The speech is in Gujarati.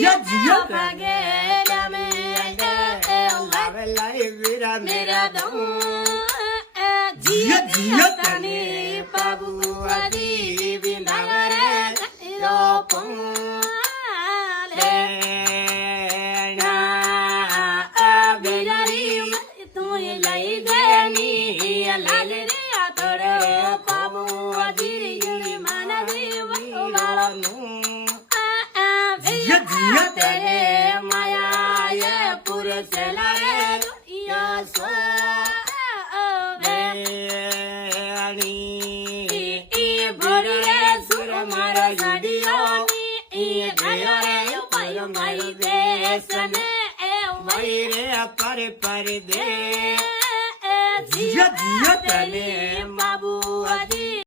જીયા જીયા ભાગે લમે લાવે લાઈ વીરા મેરા દમ જીયા જીયા તને બાબુ આદી બિંદારે રોપં લે ના બેરી તું લઈ દેની લાલ રે આતર બાબુ આદી મન દેવ વાળનું જીયા તેરે માયા એ પુરુષ લારે યા સો મારા ગાડીઓ ઈ ગયો રે પાયો મારી દેશને એ વઈ રે પર દે જીયા જીયા તને બાબુ આદી